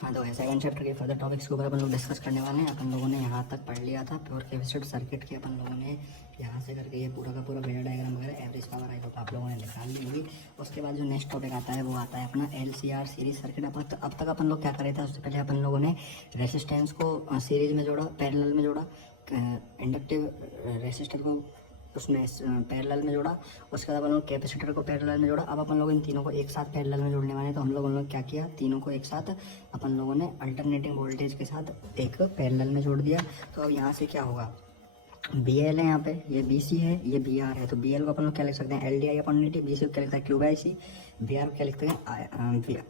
हाँ तो second chapter के फर्दर टॉपिक्स के ऊपर अपन लोग डिस्कस करने वाले हैं। अपन लोगों ने यहाँ तक पढ़ लिया था प्योर कैपेसिटर सर्किट की। अपन लोगों ने यहाँ से करके ये पूरा का पूरा फेजर डायग्राम वगैरह एवरेज पावर आई होप आप लोगों ने निकाल ली होगी। उसके बाद जो नेक्स्ट टॉपिक आता है वो आता है अपना LCR सीरीज सर्किट। अब तक अपन लोग क्या कर रहे थे, उससे पहले अपन लोगों ने रेसिस्टेंस को सीरीज में जोड़ा, पैरेलल में जोड़ा, इंडक्टिव रेसिस्टर को उसमें पैरेलल में जोड़ा, उसके बाद अपन लोग कैपेसिटर को पैरेलल में जोड़ा। अब अपन लोग इन तीनों को एक साथ पैरेलल में जोड़ने वाले हैं। तो हम लोगों ने क्या किया, तीनों को एक साथ अपन लोगों ने अल्टरनेटिंग वोल्टेज के साथ एक पैरेलल में जोड़ दिया। तो अब यहाँ से क्या होगा, BL है यहाँ पे, ये BC है, ये BR है। तो BL को अपन लोग क्या लिख सकते हैं, LDI अपॉन dt, BC को क्या लिखता है QIC, BR को क्या लिखते हैं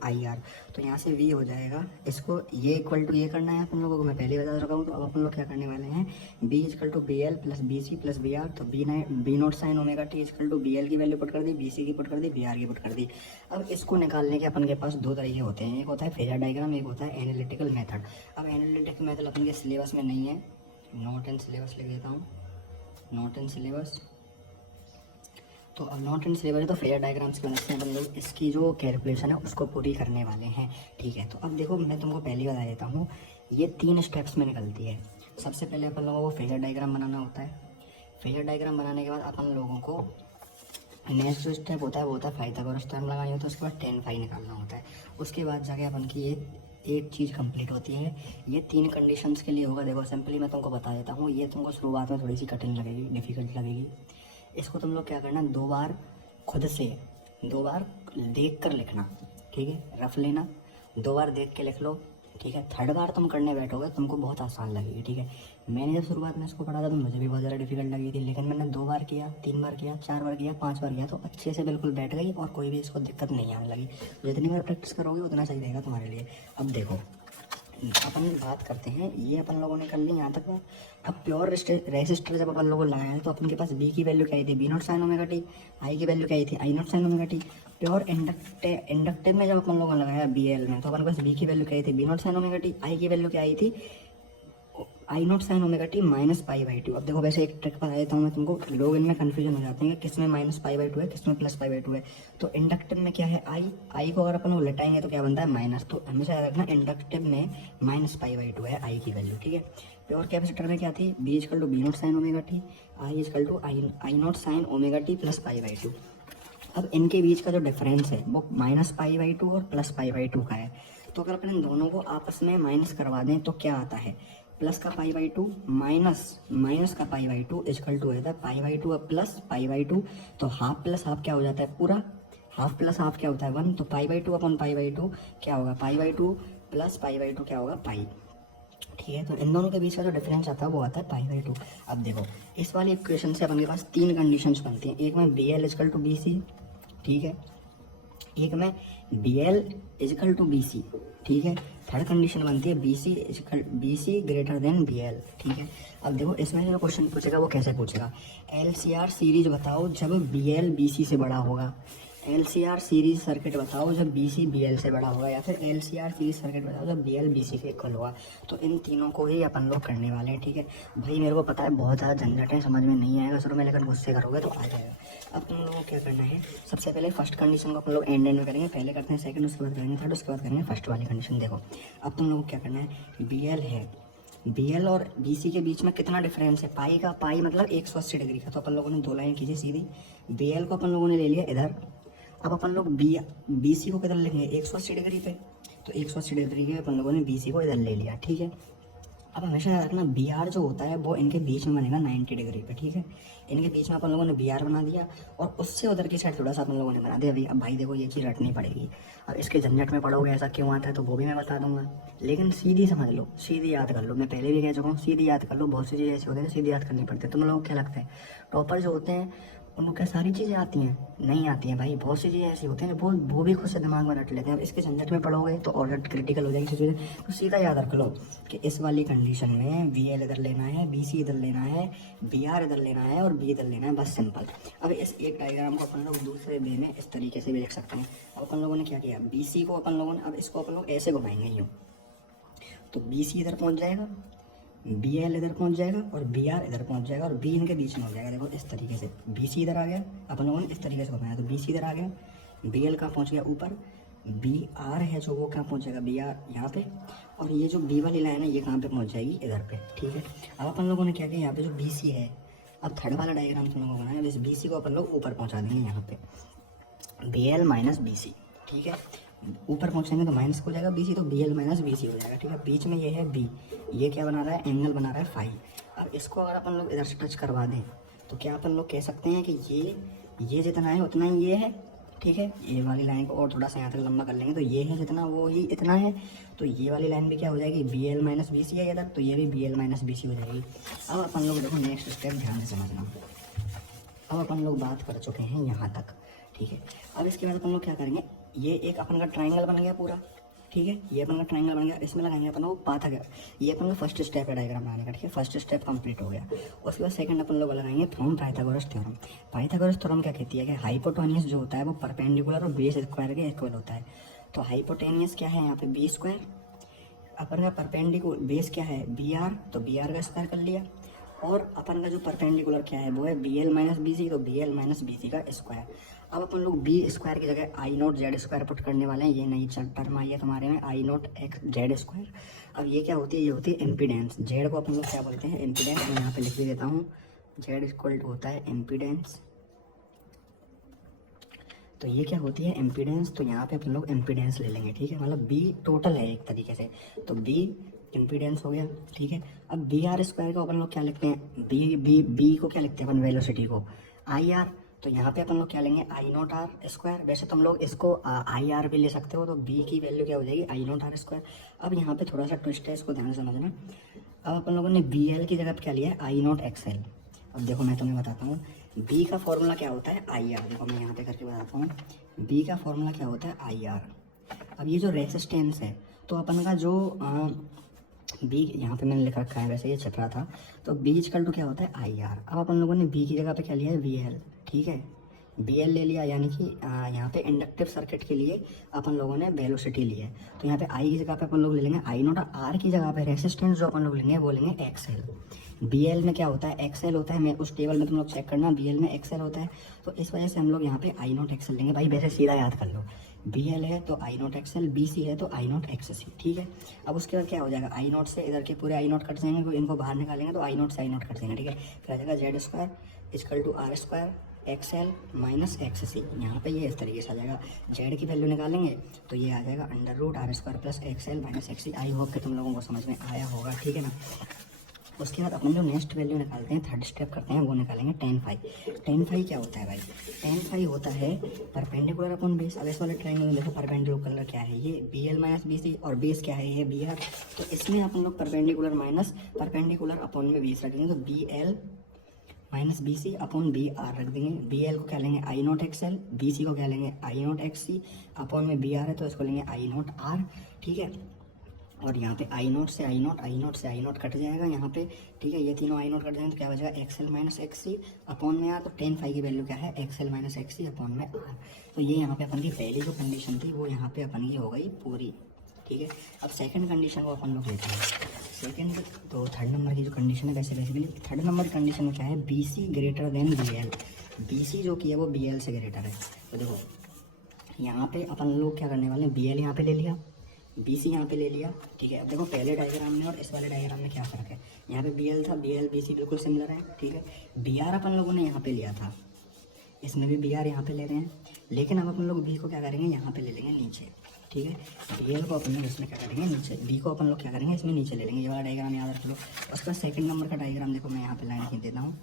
IR। तो यहाँ से V हो जाएगा, इसको ये इक्वल टू ये करना है अपन लोगों को, मैं पहले बता चुका हूँ। तो अब अपन लोग क्या करने वाले हैं, B equal to BL plus BC plus BR। तो B not sine omega T equal to BL की वैल्यू पुट कर दी, BC की पुट कर दी, BR की पुट कर दी। अब इसको निकालने के अपन के पास दो तरीके होते हैं, एक होता है फेजर डायग्राम, एक होता है एनालिटिकल मेथड। अब एनालिटिकल मेथड अपन के सिलेबस में नहीं है, नोट एंड सिलेबस लिख देता हूँ, नोट एंड सिलेबस। तो अब नोट एंड सिलेबस है तो फेजर डायग्राम्स की मदद से अपन लोग इसकी जो कैलकुलेशन है उसको पूरी करने वाले हैं, ठीक है। तो अब देखो मैं तुमको पहले बता देता हूँ, ये 3 स्टेप्स में निकलती है। सबसे पहले अपन लोगों को फेजर डायग्राम बनाना होता है। फेजर डायग्राम बनाने के बाद अपन लोगों को नेक्स्ट जो स्टेप होता है वो होता है पाइथागोरस थ्योरम लगानी होती है, उसके बाद tan phi निकालना होता है। उसके बाद जाके अपन की ये एक चीज़ कंप्लीट होती है। ये 3 कंडीशंस के लिए होगा। देखो सिंपली मैं तुमको बता देता हूँ, ये तुमको शुरुआत में थोड़ी सी कठिन लगेगी, डिफ़िकल्ट लगेगी। इसको तुम लोग क्या करना, 2 बार खुद से 2 बार देख कर लिखना, ठीक है, रफ लेना, 2 बार देख के लिख लो, ठीक है। थर्ड बार तुम करने बैठोगे तुमको बहुत आसान लगेगी, ठीक है। मैंने जब शुरुआत में इसको पढ़ा था तो मुझे भी बहुत ज़्यादा डिफिकल्ट लगी थी, लेकिन मैंने 2 बार किया, 3 बार किया, 4 बार किया, 5 बार किया तो अच्छे से बिल्कुल बैठ गई और कोई भी इसको दिक्कत नहीं आने लगी। जितनी बार प्रैक्टिस करोगे उतना सही रहेगा तुम्हारे लिए। अब देखो अपन बात करते हैं, ये अपन लोगों ने कर ली यहाँ तक। अब प्योर रेसिस्टर जब अपन लोगों ने लगाया है तो अपन के पास B की वैल्यू क्या आई थी, B not sine omega T, I की वैल्यू क्या आई थी, I nought sine omega T. Pure inductive में जब अपन लोगों ने लगाया BL में तो अपन के पास B की वैल्यू क्या आई थी, B not sine omega T, I की वैल्यू क्या आई थी, I nought sine omega T minus π/2। अब देखो वैसे एक ट्रिक बता देता हूँ मैं तुमको, लोग इनमें कन्फ्यूजन हो जाते हैं कि किस में माइनस π/2 है, किस में प्लस π/2 है। तो इंडक्टिव में क्या है, I को अगर अपन उलटाएंगे तो क्या बनता है, माइनस। तो हमेशा याद रखना इंडक्टिव में माइनस π/2 है I की वैल्यू, ठीक है। प्योर कैपेसिटर में क्या थी, B equal to B not sine omega T, I equal to I nought sine omega T plus π/2। अब इनके बीच का जो डिफरेंस है वो माइनस π/2 और प्लस π/2 का है। तो अगर अपन इन दोनों को आपस में माइनस करवा दें तो क्या आता है, प्लस का π/2 माइनस का π/2 इक्वल टू होता है π/2 अब प्लस π/2। तो हाफ प्लस हाफ क्या हो जाता है पूरा, हाफ प्लस हाफ क्या होता है 1। तो π/2 अपन π/2 क्या होगा, π/2 प्लस π/2 क्या होगा, पाई, ठीक है। तो इन दोनों के बीच का जो डिफरेंस आता है वो आता है π/2। अब देखो इस वाली इक्वेशन से अपन के पास 3 कंडीशंस बनती हैं। एक में BL इक्वल टू BC, ठीक है, एक में BL इक्वल टू BC, ठीक है। थर्ड कंडीशन बनती है BC ग्रेटर देन BL, ठीक है। अब देखो इसमें जो क्वेश्चन पूछेगा वो कैसे पूछेगा, LCR सीरीज बताओ जब BL BC से बड़ा होगा, LCR सीरीज सर्किट बताओ जब BC BL से बड़ा होगा, या फिर LCR सीरीज सर्किट बताओ जब BL BC के इक्वल होगा। तो इन तीनों को ही अपन लोग करने वाले हैं, ठीक है। भाई मेरे को पता है बहुत ज़्यादा झंझट है, समझ में नहीं आएगा शुरू में, लेकिन गुस्से करोगे तो आ जाएगा। अब तुम लोगों को क्या करना है, सबसे पहले फर्स्ट कंडीशन को अपन लोग एंड में करेंगे, पहले करते हैं सेकंड, उसके बाद करेंगे थर्ड, उसके बाद करेंगे फर्स्ट वाली कंडीशन। देखो अब तुम लोगों को क्या करना है, BL है, BL और BC के बीच में कितना डिफरेंस है, पाई का, पाई मतलब 180 डिग्री का। तो अपन लोगों ने 2 लाइन खींची सीधी, BL को अपन लोगों ने ले लिया इधर। अब अपन लोग BC को किधर लेंगे, 180 डिग्री पे। तो 180 डिग्री के अपन लोगों ने BC को इधर ले लिया, ठीक है। अब हमेशा याद रखना BR जो होता है वो इनके बीच में बनेगा 90 डिग्री पे, ठीक है। इनके बीच में अपन लोगों ने BR बना दिया और उससे उधर की साइड थोड़ा सा अपन लोगों ने बना दिया। अभी अब भाई देखो ये चीज़ रटनी पड़ेगी। अब इसके झंझट में पढ़ोगे ऐसा क्यों आता है तो वो भी मैं बता दूंगा, लेकिन सीधी समझ लो, सीधी याद कर लो। मैं पहले भी कह चुका हूँ, सीधी याद कर लो। बहुत सी चीज़ें ऐसी होती है सीधी याद करनी पड़ती है। तुम लोगों को क्या लगता है टॉपर जो होते हैं उनको क्या सारी चीज़ें आती हैं, नहीं आती हैं भाई। बहुत सी चीज़ें ऐसी होती हैं वो भी खुद से दिमाग में रट लेते हैं। अब इसके झंझट में पढ़ोगे तो और क्रिटिकल हो जाएगी चीज़ें। तो सीधा याद रख लो कि इस वाली कंडीशन में VL इधर लेना है, BC इधर लेना है, BR इधर लेना है और B इधर लेना है, बस सिंपल। अब इस एक डायग्राम को अपन लोग दूसरे वे में इस तरीके से भी लिख सकते हैं। अब अपन लोगों ने क्या किया, BC को अपन लोगों ने, अब इसको अपन लोग ऐसे घुमाएंगे यूँ, तो BC इधर पहुँच जाएगा, BL इधर पहुंच जाएगा और BR इधर पहुंच जाएगा और B इनके बीच में हो जाएगा। देखो इस तरीके से BC इधर आ गया, अपन लोगों ने इस तरीके से घुमाया तो BC इधर आ गया, BL का पहुंच गया ऊपर, बी आर है जो वो कहाँ पहुँच जाएगा, बी आर यहाँ पे, और ये जो बी वाली लाइन है ये कहाँ पे पहुँच जाएगी, इधर पे। ठीक है, अब अपन लोगों ने क्या किया, यहाँ पे जो बी सी है, अब थर्ड वाला डायग्राम तुम लोगों को बनाया, इस बी सी को अपन लोग ऊपर पहुँचा देंगे यहाँ पे, B L minus B C. ठीक है, ऊपर पहुँचेंगे तो माइनस हो जाएगा बी सी, तो B L minus B C हो जाएगा। ठीक है, बीच में ये है बी, ये क्या बना रहा है, एंगल बना रहा है फाई। अब इसको अगर अपन लोग इधर से टच करवा दें तो क्या अपन लोग कह सकते हैं कि ये जितना है उतना ही ये है। ठीक है, ये वाली लाइन को और थोड़ा सा यहाँ तक लंबा कर लेंगे तो ये है जितना वो ही इतना है, तो ये वाली लाइन भी क्या हो जाएगी, B L minus B C है इधर, तो ये भी B L minus B C हो जाएगी। अब अपन लोग देखो नेक्स्ट स्टेप ध्यान से समझना। अब अपन लोग बात कर चुके हैं यहाँ तक। ठीक है, अब इसके बाद अपन लोग क्या करेंगे, ये एक अपन का ट्राइंगल बन गया पूरा। ठीक है, ये अपन का ट्राइंगल बन गया, इसमें लगाएंगे अपन लोग पाइथागोरस, ये अपन का फर्स्ट स्टेप है डायग्राम बनाने का। ठीक है, फर्स्ट स्टेप कंप्लीट हो गया। उसके बाद सेकंड अपन लोग लगाएंगे from Pythagoras theorem. Pythagoras theorem क्या कहती है कि हाइपोटेन्यूस जो होता है वो परपेंडिकुलर और बेस स्क्वायर के इक्वल होता है। तो हाइपोटेन्यूस क्या है यहाँ पे, बी स्क्वायर, अपन का परपेंडिकुलर बेस क्या है, बी आर, तो बी आर का स्क्वायर कर लिया, और अपन का जो परपेंडिकुलर क्या है वो है B L minus B C, तो B L minus B C का स्क्वायर। अब अपन लोग बी स्क्वायर की जगह I nought Z square put करने वाले हैं, ये नई टर्म आई है तुम्हारे में, आई नोट एक्स जेड स्क्वायर। अब ये क्या होती है, ये होती है इम्पीडेंस, जेड को अपन लोग क्या बोलते हैं, इम्पीडेंस। मैं यहाँ पे लिख भी देता हूँ, जेड इक्वल टू होता है इम्पीडेंस। तो ये क्या होती है, इम्पीडेंस, तो यहाँ पे अपन लोग इम्पीडेंस ले लेंगे। ठीक है, मतलब बी टोटल है एक तरीके से, तो बी इम्पीडेंस हो गया। ठीक है, अब बी आर स्क्वायर को अपन लोग क्या लिखते हैं, बी को क्या लिखते हैं अपन, वेलोसिटी को आई आर, तो यहाँ पे अपन लोग क्या लेंगे, आई नोट आर स्क्वायर। वैसे तुम लोग इसको आई आर भी ले सकते हो, तो बी की वैल्यू क्या हो जाएगी, आई नोट आर स्क्वायर। अब यहाँ पे थोड़ा सा ट्विस्ट है, इसको ध्यान से समझना। अब अपन लोगों ने बी एल की जगह पे क्या लिया है, आई नोट एक्स एल। अब देखो मैं तुम्हें बताता हूँ, बी का फॉर्मूला क्या होता है, आई आर। देखो मैं यहाँ पे करके बताता हूँ, बी का फॉर्मूला क्या होता है, आई आर। अब ये जो रेसिस्टेंस है, तो अपन का जो बी यहाँ पे मैंने लिख रखा है, वैसे ये छिप रहा था, तो बी इक्वल टू क्या होता है, आई आर। अब अपन लोगों ने बी की जगह पे क्या लिया है, वी एल। ठीक है, बी एल ले लिया, यानी कि यहाँ पे इंडक्टिव सर्किट के लिए अपन लोगों ने वेलोसिटी ली है, तो यहाँ पे आई की जगह पे अपन लोग ले लेंगे आई नोट, आर की जगह पे रेसिस्टेंस जो अपन लोग लेंगे वो लेंगे एक्स एल। बी एल में क्या होता है, एक्स एल होता है, मैं उस टेबल में तुम लोग चेक करना, बी एल में एक्स एल होता है, तो इस वजह से हम लोग यहाँ पे आई नोट एक्स एल लेंगे। भाई वैसे सीधा याद कर लो, बी एल है तो I nought X L, B C है तो आई नोट एक्स सी। ठीक है, अब उसके बाद क्या हो जाएगा, आई नोट से इधर के पूरे आई नोट कट जाएंगे, इनको बाहर निकालेंगे तो आई नोट से आई नोट कट जाएंगे। ठीक है, फिर आ जाएगा Z square equal to R square X L minus X C. यहाँ पे ये इस तरीके से आ जाएगा, जेड की वैल्यू निकालेंगे तो ये आ जाएगा under root R square plus X L minus X C. I hope कि तुम लोगों को समझ में आया होगा। ठीक है ना, उसके बाद अपन जो नेक्स्ट वैल्यू निकालते हैं, थर्ड स्टेप करते हैं, वो निकालेंगे टेन फाई। टेन फाई क्या होता है भाई, टेन फाई होता है परपेंडिकुलर अपॉन बेस। अब इस वाले ट्रायंगल में देखो परपेंडिकुलर क्या है, ये B L minus B C, और बेस क्या है, ये बी आर। तो इसमें अपन लोग परपेंडिकुलर माइनस परपेंडिकुलर अपॉन में बेस रखेंगे, तो B L minus B C upon B R रख देंगे। बी एल को क्या लेंगे, I nought X L, B C को क्या लेंगे, I nought X C, upon में बी आर है तो इसको लेंगे आई नोट आर। ठीक है, और यहाँ पे आई नोट से आई नोट, आई नोट से आई नोट कट जाएगा यहाँ पे। ठीक है, ये तीनों आई नोट कट जाएंगे तो क्या बचेगा, x L minus X C upon में आर। तो टेन फाई की वैल्यू क्या है, X L minus X C upon में आर। तो ये यहाँ पे अपन की पहली जो कंडीशन थी वो यहाँ पे अपन की हो गई पूरी। ठीक है, अब सेकंड कंडीशन को अपन लोग लेते हैं। सेकंड तो थर्ड नंबर की जो कंडीशन है, वैसे बेसिकली थर्ड नंबर कंडीशन में क्या है, B C greater than B L. B C जो कि है वो बी एल से ग्रेटर है। तो देखो यहाँ पे अपन लोग क्या करने वाले हैं, बी एल यहाँ पे ले लिया, बी सी यहाँ पे ले लिया। ठीक है, अब देखो पहले डायग्राम में और इस वाले डायग्राम में क्या फ़र्क है, यहाँ पे बी एल था, बी एल बी सी बिल्कुल सिमिलर है। ठीक है, बी आर अपन लोगों ने यहाँ पे लिया था, इसमें भी बी आर यहाँ पे ले रहे हैं, लेकिन अब अपन लोग बी को क्या करेंगे, यहाँ पे ले लेंगे नीचे। ठीक है, बी एल को अपन लोग इसमें क्या करेंगे, नीचे, बी को अपन लोग क्या करेंगे, इसमें नीचे ले लेंगे। ये वाला डायग्राम याद रख लो। उसके बाद सेकंड नंबर का डायग्राम देखो, मैं यहाँ पे लाइन खींच देता हूँ।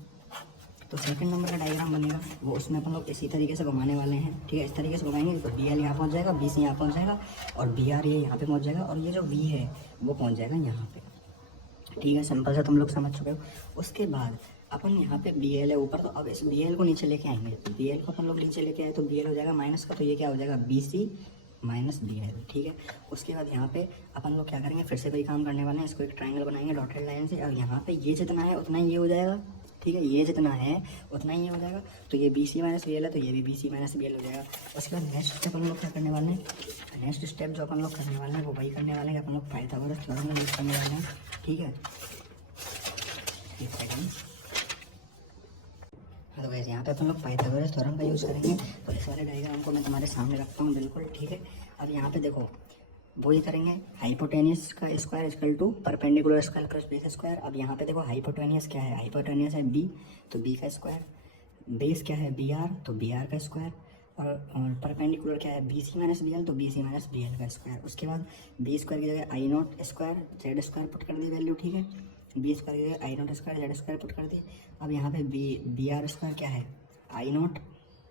तो सेकंड नंबर का डायग्राम बनेगा, वो उसमें अपन लोग इसी तरीके से घुमाने वाले हैं। ठीक है, इस तरीके से घुमाएंगे तो बी एल यहाँ पहुँच जाएगा, बी सी यहाँ पहुँच जाएगा, और बी आर ये यहाँ पे पहुँच जाएगा, और ये जो वी है वो पहुँच जाएगा यहाँ पे। ठीक है, सिंपल से तुम लोग समझ चुके हो। उसके बाद अपन यहाँ पे बी एल है ऊपर, तो अब इस बी एल को नीचे लेके आएंगे। बी एल को अपन लोग नीचे लेके आए तो बी एल हो जाएगा माइनस का, तो ये क्या हो जाएगा, B C minus B L. ठीक है, उसके बाद यहाँ पे अपन लोग क्या करेंगे, फिर से वही काम करने वाले हैं, इसको एक ट्रायंगल बनाएंगे डॉटेड लाइन से। और यहाँ पे ये जितना है उतना ही ये हो जाएगा। ठीक है, ये जितना है उतना ही हो जाएगा, तो ये B C minus B L है, तो ये भी B C minus B L हो जाएगा। उसके बाद नेक्स्ट स्टेप अपन लोग क्या करने वाले हैं, नेक्स्ट स्टेप जो अपन लोग करने वाले हैं वो वही करने वाले हैं कि अपन लोग पाइथागोरस थ्योरम का यूज़ करने वाले हैं। ठीक है, एक सेकंड। तो वैसे यहाँ पे अपन लोग पाइथागोरस थ्योरम का यूज़ करेंगे। तो इस वाले डायग्राम को मैं तुम्हारे सामने रखता हूँ बिल्कुल। ठीक है, अब यहाँ पे देखो वही करेंगे, हाइपोटेनियस का square equal to perpendicular square plus B का स्क्वायर। अब यहाँ पे देखो हाइपोटेनियस क्या है, हाइपोटेनियस है बी, तो बी का स्क्वायर, बेस क्या है बी आर, तो बी आर का स्क्वायर, और परपेंडिकुलर क्या है B C minus B L, तो B C minus B L का स्क्वायर। उसके बाद बी स्क्वायर की जगह I nought square Z square put कर दी वैल्यू, ठीक है, बी स्क्वायर की जगह I nought square Z square put कर दी। अब यहाँ पे बी आर स्क्वायर क्या है आई नॉट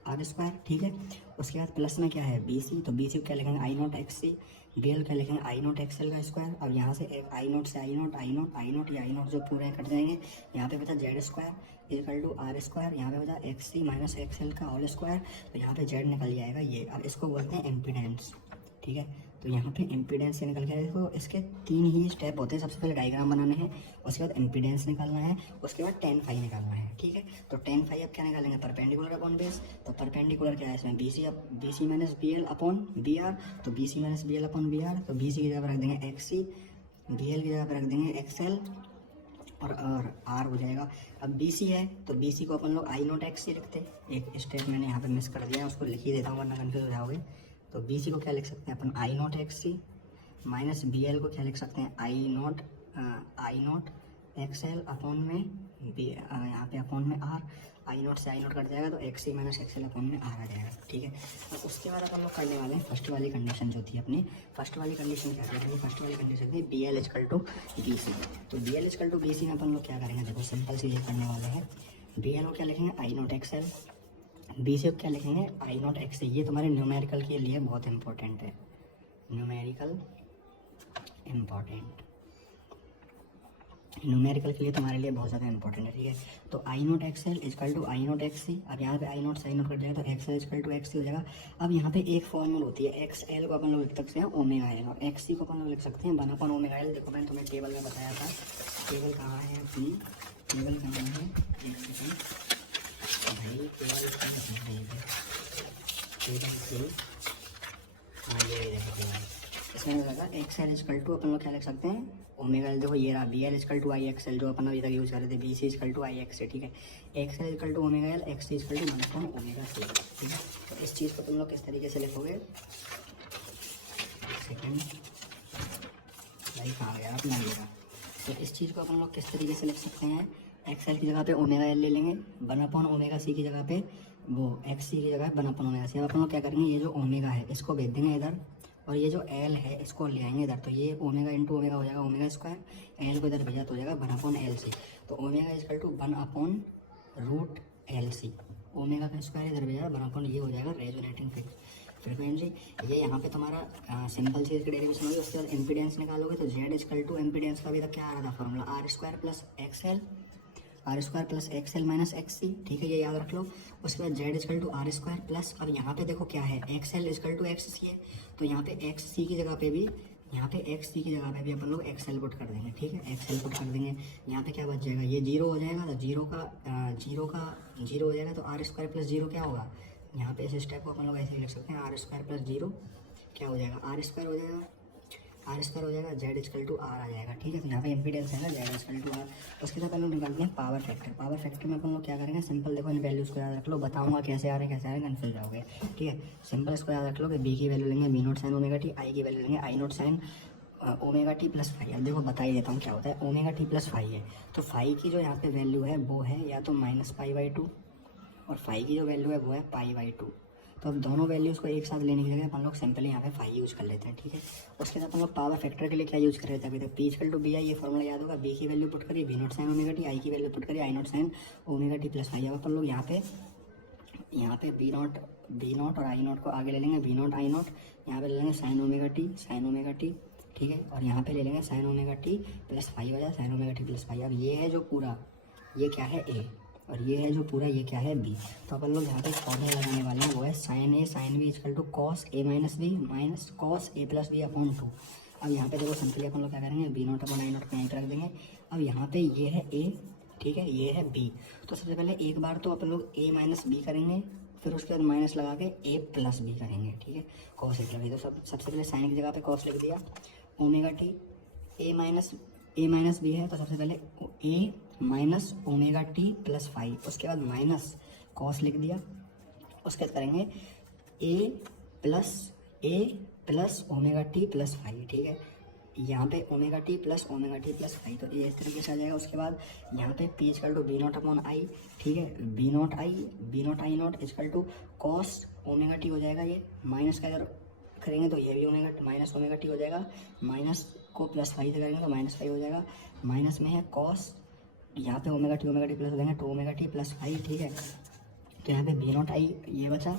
आर स्क्वायर, ठीक है। उसके बाद प्लस में क्या है बी सी, तो बी सी को क्या लिखेंगे I nought X C, B L क्या लिखेंगे आई नॉट एक्स एल का स्क्वायर। अब यहाँ से आई नॉट से I nought I nought I nought, ये आई नॉट जो पूरे कट जाएंगे, यहाँ पे बचा Z square equal to R square, यहाँ पे बचा X C minus X L का होल स्क्वायर, तो यहाँ पे जेड निकल जाएगा ये। अब इसको बोलते हैं इम्पीडेंस, ठीक है। तो यहाँ पे इम्पीडेंस से निकल के देखो, इसके 3 ही स्टेप होते हैं। सबसे पहले डायग्राम बनाने हैं, उसके बाद इम्पीडेंस निकालना है, उसके बाद tan फाई निकालना है, ठीक है। तो tan फाई अब क्या निकालेंगे, परपेंडिकुलर अपॉन बेस, तो परपेंडिकुलर क्या है इसमें B C minus B L upon B R, तो B C minus B L upon B R, तो बी सी की जगह पर रख देंगे एक्स सी, बी एल की जगह पर रख देंगे एक्स एल, और आर हो जाएगा। अब बी सी है तो बी सी को अपन लोग आई नोट एक्स सी लिखते हैं, एक स्टेप मैंने यहाँ पे मिस कर दिया है, उसको लिख ही देता हूँ वरना कन्फ्यूज हो जाओगे। तो बी सी को क्या लिख सकते हैं अपन आई nought X C, minus B L को क्या लिख सकते हैं आई नोट एक्स एल अपॉन में बी, यहाँ पे अपॉन में आर, आई नोट से आई नोट कट जाएगा तो x C minus X L upon में आर आ जाएगा, ठीक है। अब उसके बाद अपन लोग करने वाले हैं फर्स्ट वाली कंडीशन जो थी अपनी, फर्स्ट वाली कंडीशन क्या थी, फर्स्ट वाली कंडीशन थी B L equal to B C. तो B L equal to B C में अपन लोग क्या करेंगे, देखो सिंपल सी ये करने वाले हैं, बी एल को क्या लिखेंगे I nought X L, B C को क्या लिखेंगे आई नोट एक्स सी। ये तुम्हारे न्यूमेरिकल के लिए बहुत इंपॉर्टेंट है, न्यूमेरिकल इम्पॉर्टेंट, न्यूमेरिकल के लिए तुम्हारे लिए बहुत ज़्यादा इंपॉर्टेंट है, ठीक है। तो I nought X L equal to I nought X C, अब यहाँ पे आई नोट से आई नोट कट जाएगा तो X L equal to X C हो जाएगा। अब यहाँ पे एक फॉर्मूल होती है, एक्स एल को अपन लोग लिख सकते हैं ओमेगा एल, और एक्स सी को अपन लोग लिख सकते हैं 1/, ओमेगा एल। देखो मैंने तुम्हें टेबल में बताया था, टेबल कहाँ है अपनी, टेबल कहाँ है, एक सेकेंड भाई, टेबल से आगे देखो, इसमें लगा एक्स एल इजकल टू अपन लोग क्या लिख सकते हैं ओमेगा एल। देखो ये रहा B L equal to I X L, जो अपन अभी तक यूज कर रहे थे, B C equal to I X, ठीक है। X L equal to omega L, X C equal to 1/, omega C, ठीक है। तो इस चीज़ को तुम लोग किस तरीके से लिखोगे, सेकेंड भाई कहाँ गया अपना लेगा। तो इस चीज़ को अपन लोग किस तरीके से लिख सकते हैं, एक्स एल की जगह पे ओमेगा एल ले लेंगे, 1/, ओमेगा सी की जगह पे वो एक्स सी की जगह 1/, ओमेगा सी। अब अपन लोग क्या करेंगे, ये जो ओमेगा है इसको भेज देंगे इधर, और ये जो एल है इसको ले आएंगे इधर, तो ये ओमेगा इंटू ओमेगा हो जाएगा ओमेगा स्क्वायर, एल को इधर भेजा तो हो जाएगा 1/LC। तो omega equal to 1/√LC, omega का स्क्वायर इधर भेजा 1/, ये हो जाएगा रेजोनेटिंग फ्रिक्वेंसी। ये यहाँ पे तुम्हारा सिंपल चीज़ की डेरिवेशन होगी। उसके बाद इम्पीडेंस निकालोगे तो जेड इजकल टू इम्पीडेंस का अभी तक क्या आ रहा था formula, R square plus X L, R square plus X L minus X C, ठीक है, ये याद रख लो। उसके बाद Z equal to R square plus, अब यहाँ पे देखो क्या है X L equal to X C है, तो यहाँ पे एक्स सी की जगह पे भी, यहाँ पे एक्स सी की जगह पे भी अपन लोग एक्स एल पुट कर देंगे, ठीक है, एक्स एल पुट कर देंगे। यहाँ पे क्या बच जाएगा, ये जीरो हो जाएगा, तो जीरो हो जाएगा, तो आर स्क्वायर प्लस जीरो क्या होगा, यहाँ पे इस स्टेप को अपन लोग ऐसे ही लिख सकते हैं, आर स्क्वायर प्लस जीरो क्या हो जाएगा, आर स्क्वायर हो जाएगा, आर स्क्वायर हो जाएगा, जेड इजकल टू आर आ जाएगा, ठीक है। तो यहाँ पे इम्पीडेंस है ना जेड इजकल टू आर। उसके साथ अपन लोग निकालते हैं पावर फैक्टर। पावर फैक्टर में अपन लोग क्या करेंगे, सिंपल देखो इन वैल्यूज़ को याद रख लो, बताऊंगा कैसे आ रहे हैं कैसे आ रहे हैं, कन्फ्यूज जाओगे, ठीक है। सिंपल इसको याद रख लो कि बी की वैल्यू लेंगे B nought sine omega T, I की वैल्यू लेंगे I nought sine omega T plus phi. अब देखो बता ही देता हूँ क्या होता है, ओमेगा टी प्लस फाई है, तो फाई की जो यहाँ पे वैल्यू है वो है या तो -π/2, और फाई की जो वैल्यू है वो है π/2। तो अब दोनों वैल्यूज़ को एक साथ लेने की जगह अपन लोग सिंपली यहाँ पे फाई यूज कर लेते हैं, ठीक है। उसके साथ हम लोग पावर फैक्टर के लिए क्या यूज कर रहे थे अभी तक, P equal to B I, ये फॉर्मूला याद होगा, बी की वैल्यू पुट करिए B nought sine omega T, I की वैल्यू पुट करिए I nought sine omega T plus phi. अब अपन लोग यहाँ पे बी नोट और आई नोट को आगे ले लेंगे, बी नोट आई नोट, यहाँ पे ले लेंगे साइन ओमेगा टी, ठीक है, और यहाँ पे ले लेंगे sign omega T plus five हो जाए, sign omega T plus five. अब ये है जो पूरा, ये क्या है ए, और ये है जो पूरा, ये क्या है बी। तो अपन लोग यहाँ पे फॉर्मूला लगाने वाले हैं, वो है sine A sine B equal to cos A minus B minus cos A plus B upon 2। अब यहाँ पे देखो सिंपली अपन लोग क्या करेंगे, B naught upon I naught को यहीं पे रख देंगे। अब यहाँ पे ये है ए, ठीक है, ये है बी। तो सबसे पहले एक बार तो अपन लोग ए माइनस बी करेंगे, फिर उसके बाद माइनस लगा के ए प्लस बी करेंगे, ठीक है, कॉस ए प्लस बी। तो सबसे पहले साइन की जगह पे कॉस लिख दिया, omega T A minus B है, तो सबसे पहले A minus omega T plus five, उसके बाद माइनस कॉस लिख दिया। उसके बाद करेंगे A plus omega T plus phi, ठीक है। यहाँ पे ओमेगा टी प्लस फाई, तो ये इस तरीके से आ जाएगा। उसके बाद यहाँ पे P equal to B naught upon I, ठीक है, B naught I naught equal to cos omega T हो जाएगा। ये माइनस का अगर करेंगे तो ये भी माइनस ओमेगा टी हो जाएगा, माइनस को प्लस फाई से करेंगे तो माइनस फाई हो जाएगा, माइनस में है कॉस, यहाँ पे ओमेगा टी प्लस हो जाएंगे 2 ओमेगा टी प्लस फाई, ठीक है। तो यहाँ पे बी नॉट आई ये बचा,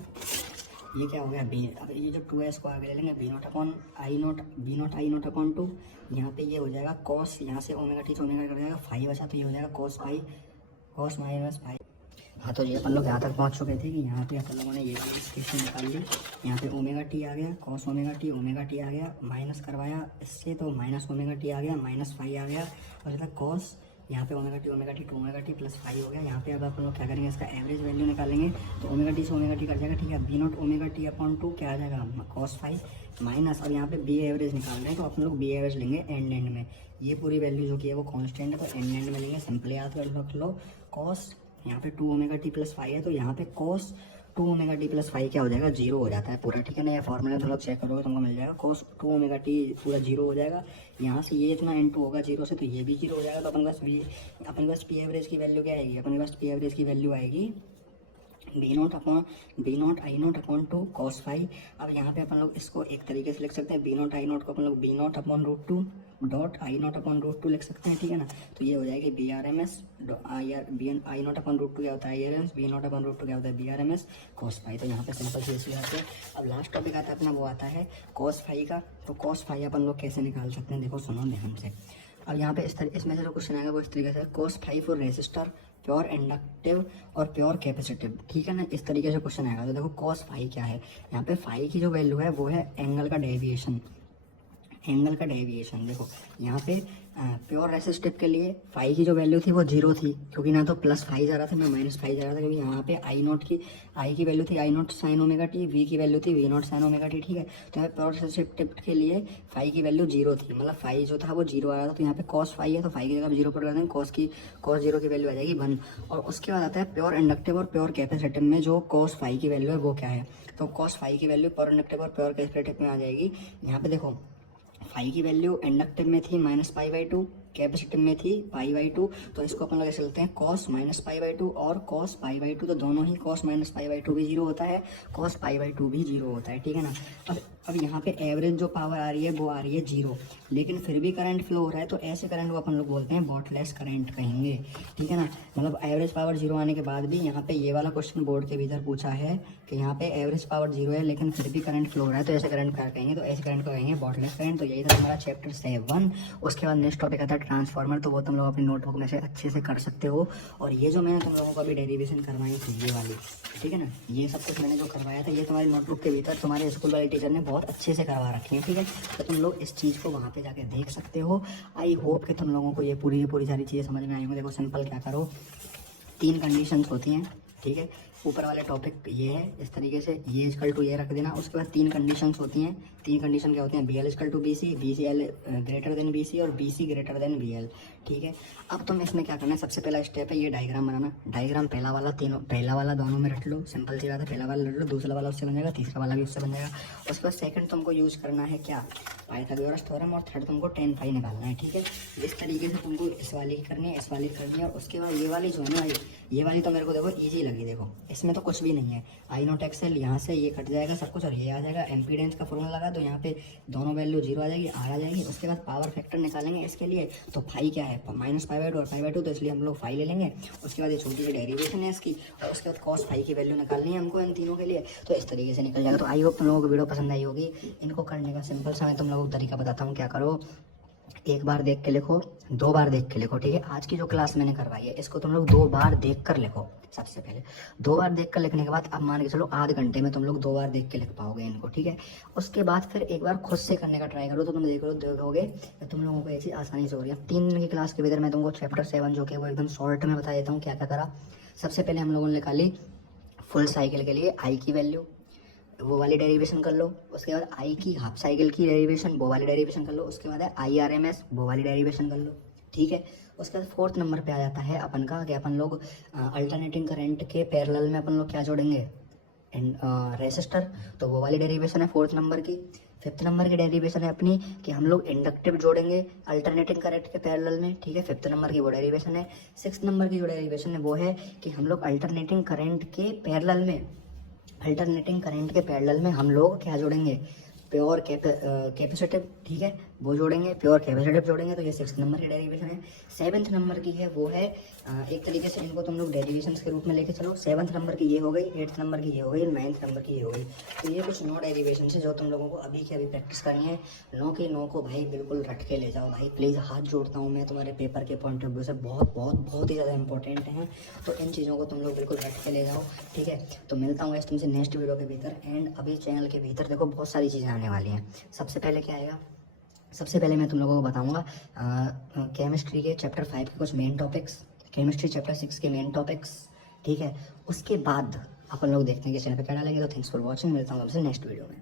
ये क्या हो गया बी, अब ये जो 2 है इसको आगे ले लेंगे, B naught I naught upon 2, यहाँ पे ये हो जाएगा कॉस, यहाँ से ओमेगा टी से ओमेगा कट जाएगा, फाई बचा तो ये हो जाएगा cos phi, cos minus phi. हाँ, तो ये अपन लोग यहाँ तक पहुँच चुके थे कि यहाँ पे अपन लोगों ने ये वाली स्टेशन निकाल ली। यहाँ पे ओमेगा टी आ गया, कॉस ओमेगा टी आ गया, माइनस करवाया इससे तो माइनस ओमेगा टी आ गया, माइनस फाई आ गया, और इधर कॉस, यहाँ पे omega T 2 omega T plus phi हो गया। यहाँ पे अब अपन लोग क्या करेंगे, इसका एवरेज वैल्यू निकालेंगे, तो ओमेगा टी से ओमेगा टी कट जाएगा, ठीक है। B naught omega T upon 2 क्या आ जाएगा, कॉस फाई, माइनस, अब यहाँ पे बी एवरेज निकाल रहे हैं तो अपन लोग बी एवरेज लेंगे एंड में, ये पूरी वैल्यू जो कि है वो कॉन्स्टेंट है तो एंड में लेंगे, सिंपली याद रख लो। कॉस यहाँ पे 2 ओमेगा टी प्लस फाई है तो यहाँ पे cos 2 omega T plus phi क्या हो जाएगा, 0 हो जाता है पूरा, ठीक है ना। ये फॉर्मूला तुम लोग चेक करोगे तुमको मिल जाएगा, कॉस 2 ओमेगा टी पूरा 0 हो जाएगा। यहाँ से ये इतना इंटू होगा 0 से तो ये भी 0 हो जाएगा। तो अपने पास पी एवरेज की वैल्यू क्या आएगी, अपने पास पी एवरेज की वैल्यू आएगी B naught I naught upon 2 cos phi. अब यहाँ पे अपन लोग इसको एक तरीके से लिख सकते हैं, बी नॉट आई नॉट को अपन लोग B naught upon root 2 dot I naught upon root 2 लिख सकते हैं, ठीक है ना। तो ये हो जाएगी B R M S I naught upon root 2 क्या होता है I R M S, B naught upon root 2 क्या होता है B R M S cos phi. तो यहाँ पे सिंपल चीज आते हैं। अब लास्ट टॉपिक आता है अपना, वो आता है कॉस फाई का। तो कॉस फाई अपन लोग कैसे निकाल सकते हैं, देखो सुनो ध्यान से। अब यहाँ पे इसमें से जो क्वेश्चन आएगा वो इस तरीके से, cos phi for resistor pure inductive और प्योर कैपेसिटिव, ठीक है ना, इस तरीके से क्वेश्चन आएगा। तो देखो कॉस फाई क्या है, यहाँ पे फाई की जो वैल्यू है वो है एंगल का डेविएशन, देखो यहाँ पे प्योर रेसिस्टिव के लिए फाई की जो वैल्यू थी वो 0 थी, क्योंकि ना तो प्लस फाई जा रहा था ना माइनस फाई जा रहा था, क्योंकि यहाँ पे आई की वैल्यू थी I nought sine omega T, V की वैल्यू थी V nought sine omega T, ठीक है। तो यहाँ पे प्योर रेसिस्टिव के लिए फाई की वैल्यू 0 थी, मतलब फाई जो था वो 0 आ रहा था। तो यहाँ पे कॉस फाई है तो फाई की जगह 0 पर कर देंगे, कॉस 0 की वैल्यू आ जाएगी 1। और उसके बाद आता है प्योर इंडक्टिव और प्योर कैपेसिटिव में जो कॉस फाई की वैल्यू है वो क्या है, तो कॉस फाई की वैल्यू प्योर इंडक्टिव और प्योर कैपेसिटिव में आ जाएगी। यहाँ पे देखो फाई की वैल्यू इंडक्टिव में थी माइनस पाई बाई 2, कैपेसिटिव में थी पाई बाई 2, तो इसको अपन लोग ऐसे चलते हैं कॉस माइनस पाई बाई 2 और कॉस पाई बाई 2, तो दोनों ही कॉस माइनस पाई बाई 2 भी 0 होता है, कॉस पाई बाई 2 भी 0 होता है, ठीक है ना। अब यहाँ पे एवरेज जो पावर आ रही है वो आ रही है 0, लेकिन फिर भी करंट फ्लो हो रहा है, तो ऐसे करंट को अपन लोग बोलते हैं बॉटलेस करंट कहेंगे, ठीक है ना। मतलब एवरेज पावर 0 आने के बाद भी यहाँ पे ये वाला क्वेश्चन बोर्ड के भीतर पूछा है कि यहाँ पे एवरेज पावर 0 है लेकिन फिर भी करंट फ्लो हो रहा है, तो ऐसे करंट क्या कहेंगे, तो ऐसे करंट को कहेंगे बॉटलेस करंट। तो यही था हमारा चैप्टर 7। उसके बाद नेक्स्ट टॉपिक आता है ट्रांसफार्मर, तो वो तुम लोग अपनी नोटबुक में से अच्छे से कर सकते हो। और ये जो मैंने तुम लोगों को अभी डेरिवेशन करवाई थी ये वाली, ठीक है ना, ये सब कुछ मैंने जो करवाया था ये तुम्हारी नोटबुक के भीतर तुम्हारे स्कूल वाले टीचर ने बहुत अच्छे से करवा रखे हैं, ठीक है। तो तुम लोग इस चीज़ को वहाँ पे जाके देख सकते हो। आई होप कि तुम लोगों को ये पूरी सारी चीज़ें समझ में आई होंगी। देखो सिंपल क्या करो, 3 कंडीशंस होती हैं, ठीक है। ऊपर वाले टॉपिक ये है इस तरीके से, ये इजकल टू ये रख देना। उसके बाद 3 कंडीशंस होती हैं। 3 कंडीशन क्या होती हैं, B L equal to B C, B C L greater than B C और B C greater than B L, ठीक है। अब तुम इसमें क्या करना है, सबसे पहला स्टेप है ये डायग्राम बनाना। डायग्राम पहला वाला दोनों में रख लो, सिंपल सी बात है, पहला वाला रख लो, दूसरा वाला उससे बन जाएगा, तीसरा वाला भी उससे बन जाएगा। उसके बाद सेकंड तुमको यूज करना है क्या, पाइथागोरस थ्योरम, और थर्ड तुमको tan फाई निकालना है, ठीक है। इस तरीके से तुमको इस वाली की करनी है, इस वाली की करनी है। और उसके बाद ये वाली जो है ना, ये वाली तो मेरे को देखो ईजी लगी, देखो इसमें तो कुछ भी नहीं है, आई नॉट एक्सएल यहाँ से ये कट जाएगा सब कुछ और ये आ जाएगा, एम्पीडेंस का फॉर्मूला लगा तो यहाँ पे दोनों वैल्यू 0 आ जाएगी, आर आ जाएगी। उसके बाद पावर फैक्टर निकालेंगे इसके लिए, तो फाई क्या है माइनस पाई बाई 2 और पाई बाई 2, तो इसलिए हम लोग फाई ले लेंगे। उसके बाद ये छोटी सी डेरिवेशन है इसकी, और उसके बाद कॉस फाई की वैल्यू निकालनी है हमको इन तीनों के लिए, तो इस तरीके से निकल जाएगा। तो आई होप तुम लोगों को वीडियो पसंद आई होगी। इनको करने का सिंपल सा मैं तुम लोगों को तरीका बताता हूँ, क्या करो, 1 बार देख के लिखो, 2 बार देख के लिखो, ठीक है। आज की जो क्लास मैंने करवाई है इसको तुम लोग 2 बार देख कर लिखो। सबसे पहले 2 बार देख कर लिखने के बाद अब मान के चलो आधे घंटे में तुम लोग 2 बार देख के लिख पाओगे इनको, ठीक है। उसके बाद फिर एक बार खुद से करने का ट्राई करो, तो तुम देखोगे तुम लोगों को ऐसी आसानी से हो रही है। 3 दिन की क्लास के भीतर मैं तुमको चैप्टर 7 जो कि वो एकदम शॉर्ट में बता देता हूँ क्या क्या करा। सबसे पहले हम लोगों ने निकाली फुल साइकिल के लिए आई की वैल्यू, वो वाली डेरिवेशन कर लो। उसके बाद आई की हाफ साइकिल की डेरिवेशन, वो वाली डेरिवेशन कर लो। उसके बाद है आई आर एम एस, वो वाली डेरिवेशन कर लो, ठीक है। उसके बाद 4th नंबर पे आ जाता है अपन का कि अपन लोग अल्टरनेटिंग करंट के पैरेलल में अपन लोग क्या जोड़ेंगे, रेसिस्टर, तो वो वाली डेरिवेशन है 4th नंबर की। 5th नंबर की डेरिवेशन है अपनी कि हम लोग इंडक्टिव जोड़ेंगे अल्टरनेटिंग करंट के पैरेलल में, ठीक है। 5th नंबर की वो डेरिवेशन है। 6th नंबर की जो डेरिवेशन है वो है कि हम लोग अल्टरनेटिंग करंट के पैरेलल में हम लोग क्या जोड़ेंगे, प्योर कैपेसिटिव, ठीक है, वो जोड़ेंगे, प्योर कैपेसिटिव जोड़ेंगे। तो ये 6th नंबर की डेरिवेशन है। 7th नंबर की है वो है एक तरीके से इनको तुम लोग डेरिवेशंस के रूप में लेके चलो। 7th नंबर की ये हो गई, 8th नंबर की ये हो गई, 9th नंबर की ये हो गई। तो ये कुछ 9 डेरिवेशन है जो तुम लोगों को अभी की अभी प्रैक्टिस करनी है। 9 के 9 को भाई बिल्कुल रट के ले जाओ भाई, प्लीज़ हाथ जोड़ता हूँ मैं तुम्हारे पेपर के पॉइंट ऑफ व्यू से, बहुत बहुत बहुत ही ज़्यादा इंपॉर्टेंट हैं। तो इन चीज़ों को तुम लोग बिल्कुल रट के ले जाओ, ठीक है। तो मिलता हूँ गाइस तुमसे नेक्स्ट वीडियो के भीतर। एंड अभी चैनल के भीतर देखो बहुत सारी चीज़ें आने वाली हैं। सबसे पहले क्या आएगा, सबसे पहले मैं तुम लोगों को बताऊंगा केमिस्ट्री के चैप्टर 5 के कुछ मेन टॉपिक्स, केमिस्ट्री चैप्टर 6 के मेन टॉपिक्स, ठीक है। उसके बाद अपन लोग देखते हैं कि चैनल पे क्या डालेंगे। तो थैंक्स फॉर वॉचिंग, मिलता हूँ आपसे नेक्स्ट वीडियो में।